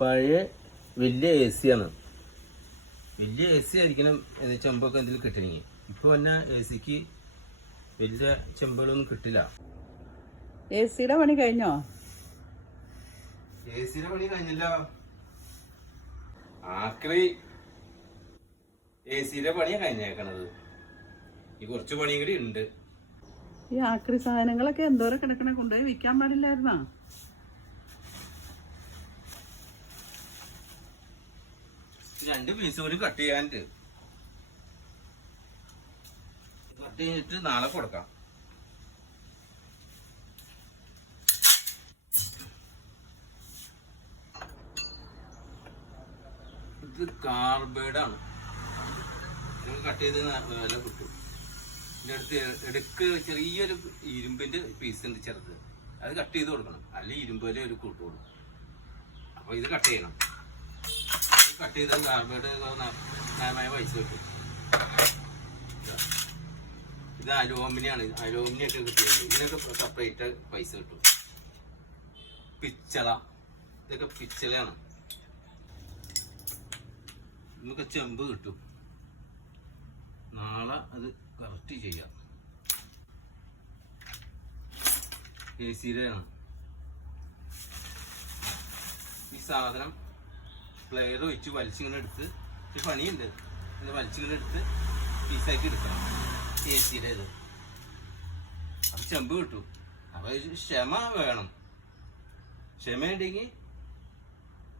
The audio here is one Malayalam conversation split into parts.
പഴയ വലിയ എ സി ആണ്. വലിയ എ സി ആയിരിക്കണം ചെമ്പൊക്കെ എന്തെങ്കിലും കിട്ടണമെങ്കിൽ. ഇപ്പോൾ തന്നെ എ സിക്ക് വലിയ ചെമ്പുകളൊന്നും കിട്ടില്ല. എ സിയുടെ പണി കഴിഞ്ഞോ? എ സിയുടെ പണി കഴിഞ്ഞല്ലോ. ആക്രി എ സിയുടെ പണിയാണ് കഴിഞ്ഞേക്കണത്. ഈ കുറച്ച് പണിയും കൂടി ഉണ്ട്. ഈ ആക്രി സാധനങ്ങളൊക്കെ എന്തോരം കിടക്കണ കൊണ്ടുപോയി വിൽക്കാൻ പാടില്ലായിരുന്നോ? രണ്ട് പീസ് കൂടി കട്ട് ചെയ്യാനുണ്ട്. കട്ട് ചെയ്തിട്ട് നാളെ കൊടുക്കാം. ഇത് കാർബൈഡാണ്. കട്ട് ചെയ്ത് വില കിട്ടും. ഇതിൻ്റെ അടുത്ത് ഇടയ്ക്ക് ചെറിയൊരു ഇരുമ്പിന്റെ പീസ് ഉണ്ട് ചെറുത്. അത് കട്ട് ചെയ്ത് കൊടുക്കണം. അല്ലെങ്കിൽ ഇരുമ്പിലെ ഒരു കൂട്ടുകൊള്ളു. അപ്പൊ ഇത് കട്ട് ചെയ്യണം. കട്ട് ചെയ്ത കാർബൈഡ് ന്യായമായ പൈസ കിട്ടും. ഇത് അലൂമിനിയാണ്. അലൂമിനിയൊക്കെ കിട്ടിയത് ഇതിനൊക്കെ സെപ്പറേറ്റ് പൈസ കിട്ടും. പിച്ചള, ഇതൊക്കെ പിച്ചളയാണ്. നമുക്ക് ചെമ്പ് കിട്ടും. നാളെ അത് കറക്റ്റ് ചെയ്യാം. എ സിയിലാണ് ഈ സാധനം. പ്ലെയർ വെച്ച് വലിച്ചിങ്ങനെ എടുത്ത് ഒരു പണിയുണ്ട്. ഇത് വലിച്ചിങ്ങനെ എടുത്ത് പീസാക്കി എടുക്കണം. എ സിയുടെ ഇത് അപ്പം ചെമ്പ് കിട്ടും. അപ്പൊ ക്ഷമ വേണം. ക്ഷമയുണ്ടെങ്കിൽ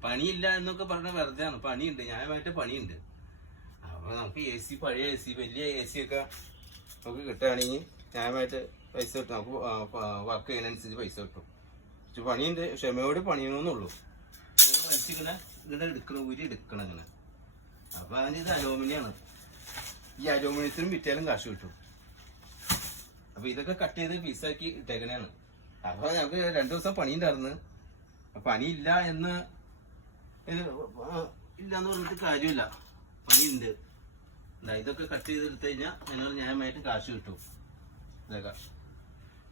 പണിയില്ല എന്നൊക്കെ പറഞ്ഞ വെറുതെ ആണ്. പണിയുണ്ട്, ന്യായമായിട്ട് പണിയുണ്ട്. അപ്പൊ നമുക്ക് എ സി, പഴയ എ സി, വലിയ എ സി ഒക്കെ നമുക്ക് കിട്ടുകയാണെങ്കിൽ ന്യായമായിട്ട് പൈസ കിട്ടും. നമുക്ക് വർക്ക് ചെയ്യുന്നതനുസരിച്ച് പൈസ കിട്ടും. പക്ഷെ പണിയുണ്ട്, ക്ഷമയോട് പണിയണമെന്നുള്ളൂ. ഇങ്ങനെ വലിച്ചിങ്ങനെ ഇങ്ങനെ എടുക്കണം, ഊരി എടുക്കണം ഇങ്ങനെ. അപ്പൊ അതിന് ഇത് അലൂമിനിയാണ്. ഈ അലൂമിനിയത്തിനും വിറ്റാലും കാശ് കിട്ടും. അപ്പൊ ഇതൊക്കെ കട്ട് ചെയ്ത് പീസാക്കി ഇട്ടേക്കണേണ്. അപ്പൊ ഞങ്ങൾക്ക് 2 ദിവസം പണിയുണ്ടായിരുന്നു. പണിയില്ല എന്ന് പറഞ്ഞിട്ട് കാര്യമില്ല. പണിയുണ്ട്. ഇതൊക്കെ കട്ട് ചെയ്ത് എടുത്തു കഴിഞ്ഞാൽ ഞങ്ങൾ ന്യായമായിട്ട് കാശ് കിട്ടും. ഇതൊക്കെ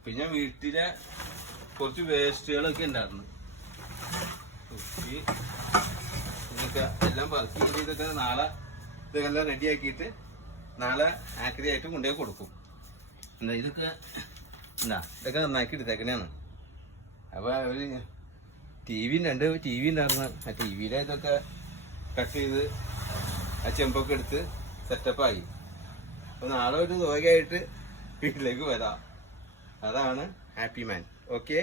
പിന്നെ വീട്ടിലെ കുറച്ച് വേസ്റ്റുകളൊക്കെ ഉണ്ടായിരുന്നു. ഇതൊക്കെ എല്ലാം പറക്കി ഇതൊക്കെ നാളെ ഇതെല്ലാം റെഡി ആക്കിയിട്ട് നാളെ ആക്രി ആയിട്ട് കൊണ്ടുപോയി കൊടുക്കും. ഇതൊക്കെ ഇതൊക്കെ നന്നാക്കി എടുത്തേക്കണേണ്. അപ്പൊ ഒരു രണ്ട് ടി വി ഉണ്ടായിരുന്നു. ആ ടി വിയിലെ ഇതൊക്കെ കട്ട് ചെയ്ത് ആ ചെമ്പൊക്കെ എടുത്ത് സെറ്റപ്പായി. അപ്പൊ നാളെ ഒരു തുകയായിട്ട് വീട്ടിലേക്ക് വരാം. അതാണ് ഹാപ്പി മാൻ. ഓക്കെ.